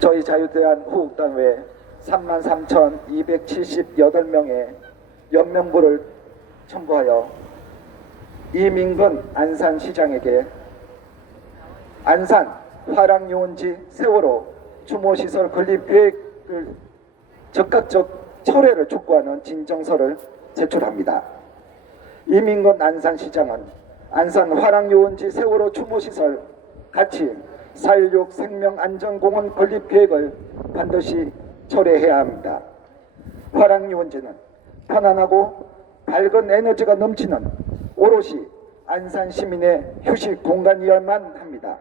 저희 자유대한 후국단 외 33,278명의 연명부를 첨부하여 이민근 안산시장에게 안산 화랑유원지 세월호 추모시설 건립 계획을 즉각적 철회를 촉구하는 진정서를 제출합니다. 이민근 안산시장은 안산 화랑유원지 세월호 추모시설 같이 4.16 생명안전공원 건립 계획을 반드시 철회해야 합니다. 화랑유원지는 편안하고 밝은 에너지가 넘치는 오롯이 안산 시민의 휴식 공간이어야만 합니다.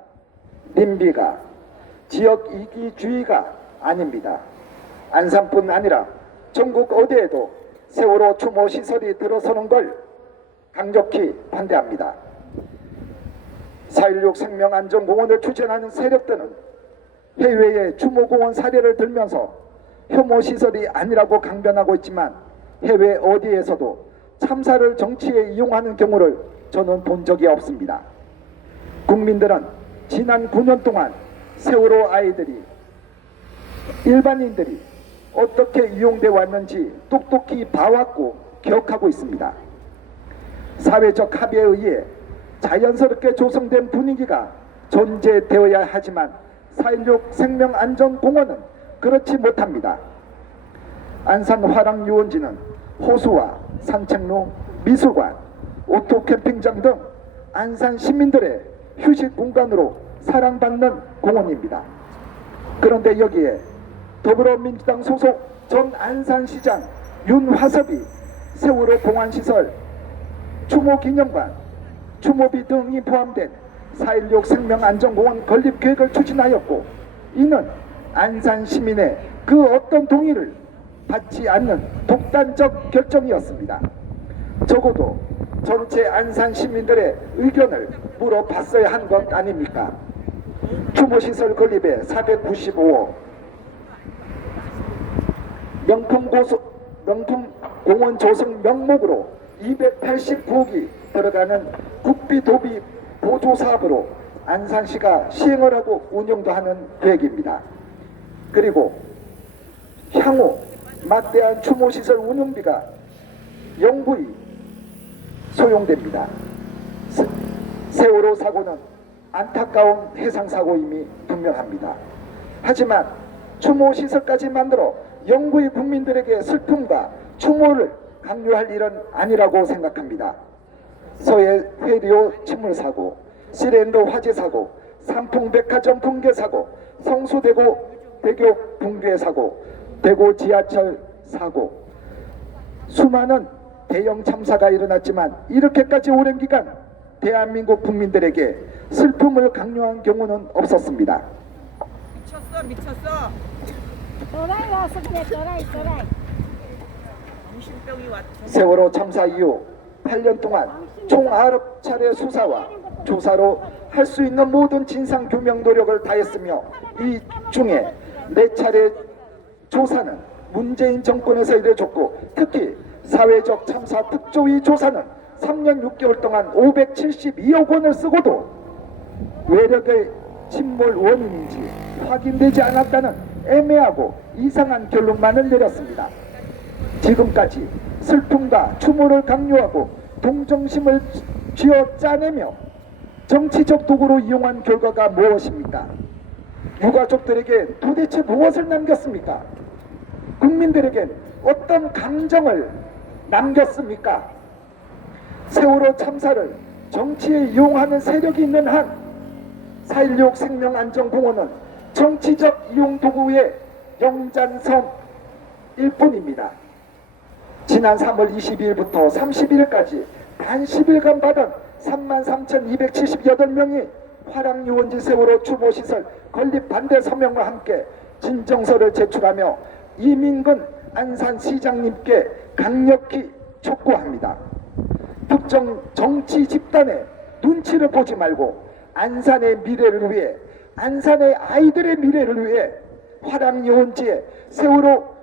님비가 지역 이기주의가 아닙니다. 안산뿐 아니라 전국 어디에도 세월호 추모 시설이 들어서는 걸 강력히 반대합니다. 4.16 생명안전공원을 추진하는 세력들은 해외의 추모공원 사례를 들면서 혐오 시설이 아니라고 강변하고 있지만 해외 어디에서도 참사를 정치에 이용하는 경우를 저는 본 적이 없습니다. 국민들은 지난 9년 동안 세월호 아이들이 일반인들이 어떻게 이용되어 왔는지 똑똑히 봐왔고 기억하고 있습니다. 사회적 합의에 의해 자연스럽게 조성된 분위기가 존재되어야 하지만 4.16 생명안전공원은 그렇지 못합니다. 안산 화랑유원지는 호수와 산책로, 미술관, 오토캠핑장 등 안산 시민들의 휴식 공간으로 사랑받는 공원입니다. 그런데 여기에 더불어민주당 소속 전 안산시장 윤화섭이 세월호 공안시설, 추모기념관, 추모비 등이 포함된 4.16 생명안전공원 건립 계획을 추진하였고, 이는 안산 시민의 그 어떤 동의를 받지 않는 독단적 결정이었습니다. 적어도 전체 안산 시민들의 의견을 물어봤어야 한 것 아닙니까? 추모시설 건립에 495억, 명품 공원 조성 명목으로 289억이 들어가는 국비도비 보조사업으로 안산시가 시행을 하고 운영도 하는 계획입니다. 그리고 향후 막대한 추모시설 운영비가 영구히 소용됩니다. 세월호 사고는 안타까운 해상사고임이 분명합니다. 하지만 추모시설까지 만들어 영구히 국민들에게 슬픔과 추모를 강요할 일은 아니라고 생각합니다. 서해 회리오 침몰사고, 시랜더 화재사고, 삼풍백화점 붕괴사고, 성수대교 붕괴사고, 대구 지하철 사고, 수많은 대형 참사가 일어났지만 이렇게까지 오랜 기간 대한민국 국민들에게 슬픔을 강요한 경우는 없었습니다. 미쳤어. 도라이 왔어 그래 도라이. 정신병이 왔죠. 세월호 참사 이후 8년 동안 총 9차례 수사와 조사로 할 수 있는 모든 진상 규명 노력을 다했으며, 이 중에 4차례 조사는 문재인 정권에서 이뤄졌고, 특히 사회적 참사 특조위 조사는 3년 6개월 동안 572억 원을 쓰고도 외력의 침몰 원인인지 확인되지 않았다는 애매하고 이상한 결론만을 내렸습니다. 지금까지 슬픔과 추모를 강요하고 동정심을 쥐어짜내며 정치적 도구로 이용한 결과가 무엇입니까? 유가족들에게 도대체 무엇을 남겼습니까? 국민들에겐 어떤 감정을 남겼습니까? 세월호 참사를 정치에 이용하는 세력이 있는 한 4.16 생명안전공원은 정치적 이용 도구의 영잔성일 뿐입니다. 지난 3월 22일부터 31일까지 단 10일간 받은 33,278명이 화랑유원지 세월호 추모시설 건립 반대 서명과 함께 진정서를 제출하며 이민근 안산시장님께 강력히 촉구합니다. 특정 정치 집단의 눈치를 보지 말고 안산의 미래를 위해, 안산의 아이들의 미래를 위해 화랑유원지에 세월호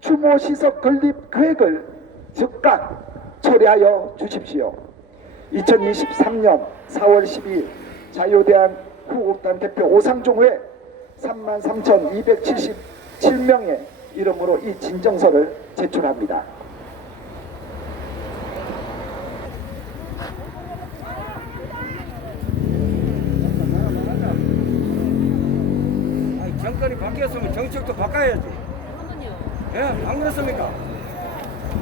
추모시설 건립 계획을 즉각 철회하여 주십시오. 2023년 4월 12일 자유대한 후국단 대표 오상종 외 33,277명의 이름으로 이 진정서를 제출합니다. 정권이 바뀌었으면 정책도 바꿔야지. 예, 안 그렇습니까?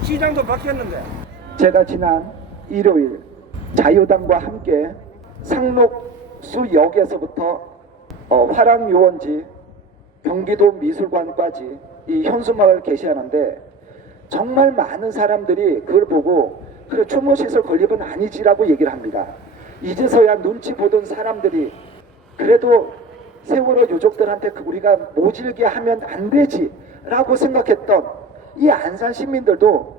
시장도 바뀌었는데. 제가 지난 일요일 자유당과 함께 상록수역에서부터 화랑유원지 경기도 미술관까지 이 현수막을 게시하는데 정말 많은 사람들이 그걸 보고 그래 추모시설 건립은 아니지라고 얘기를 합니다. 이제서야 눈치 보던 사람들이 그래도 세월호 유족들한테 우리가 모질게 하면 안 되지라고 생각했던 이 안산 시민들도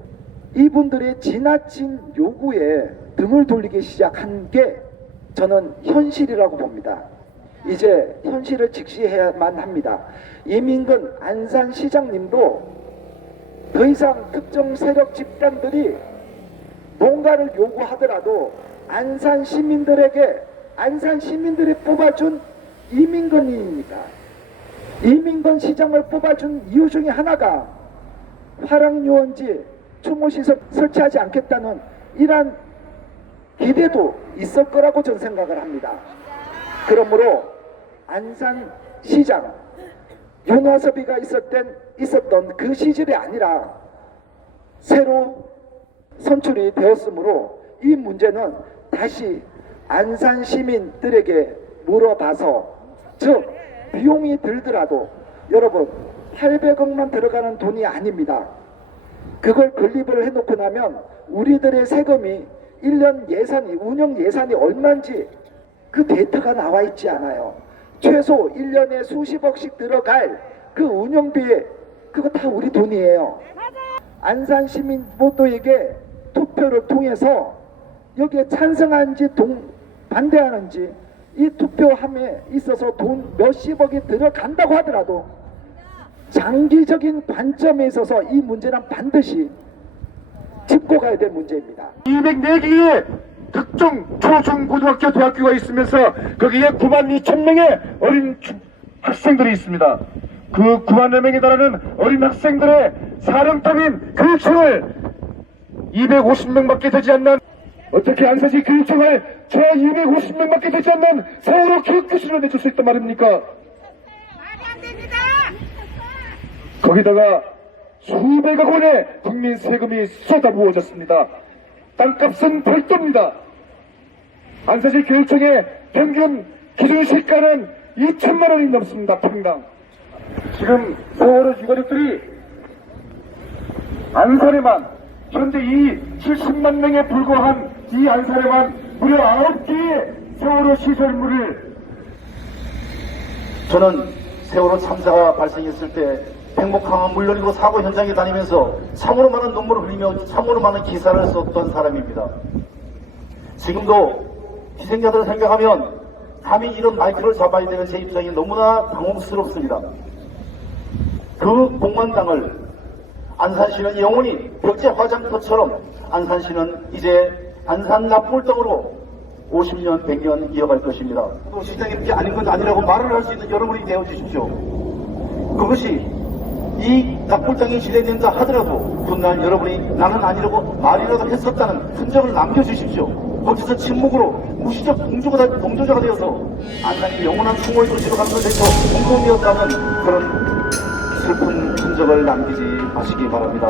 이분들의 지나친 요구에 등을 돌리기 시작한 게 저는 현실이라고 봅니다. 이제 현실을 직시해야만 합니다. 이민근 안산시장님도 더 이상 특정 세력 집단들이 뭔가를 요구하더라도 안산 시민들이 뽑아준 이민근입니다. 이민근 시장을 뽑아준 이유 중에 하나가 화랑유원지 추모시설 설치하지 않겠다는 이러한 기대도 있을 거라고 저는 생각을 합니다. 그러므로 안산시장 윤화섭이가 있었던 그 시절이 아니라 새로 선출이 되었으므로 이 문제는 다시 안산 시민들에게 물어봐서 즉 비용이 들더라도 여러분 800억만 들어가는 돈이 아닙니다. 그걸 건립을 해놓고 나면 우리들의 세금이 1년 예산이 운영 예산이 얼마인지 그 데이터가 나와 있지 않아요. 최소 1년에 수십억씩 들어갈 그 운영비에 그거 다 우리 돈이에요. 안산 시민 모두에게 투표를 통해서 여기에 찬성하는지 반대하는지 이 투표함에 있어서 돈 몇십억이 들어간다고 하더라도 장기적인 관점에 있어서 이 문제는 반드시 짚고 가야 될 문제입니다. 204개의 특정 초중고등학교 대학교가 있으면서 거기에 9만 2천 명의 어린 학생들이 있습니다. 그 9만 명에 달하는 어린 학생들의 사령탑인 교육청을 250명밖에 되지 않는 어떻게 안산시 교육청을 저 250명밖에 되지 않는 세월호 교육교실을 내줄 수 있단 말입니까? 말이 안 됩니다. 거기다가 수백억 원의 국민 세금이 쏟아부어졌습니다. 땅값은 별도입니다. 안산시 교육청의 평균 기준 시가는 2천만 원이 넘습니다. 평당. 지금 세월호 유가족들이 안산에만 현재 이 70만 명에 불과한 이 안산에만 무려 9개의 세월호 시설물을 저는 세월호 참사가 발생했을 때 행복함은 물론이고 사고 현장에 다니면서 참으로 많은 눈물을 흘리며 참으로 많은 기사를 썼던 사람입니다. 지금도 희생자들을 생각하면 감히 이런 마이크를 잡아야 되는 제 입장이 너무나 당혹스럽습니다. 그 복만당을 안산시는 영원히 벽제 화장터처럼 안산시는 이제 안산 납골당으로 50년, 100년 이어갈 것입니다. 또 시장이 이렇게 아닌 건 아니라고 말을 할 수 있는 여러분이 되어주십시오. 그것이 이 납골당이 실행된다 하더라도 그날 여러분이 나는 아니라고 말이라도 했었다는 흔적을 남겨주십시오. 거기서 침묵으로 무시적 동조자가 되어서 안산이 영원한 추모의 도시로 가는 것에서 공범이었다는 그런 슬픈 흔적을 남기지 마시기 바랍니다.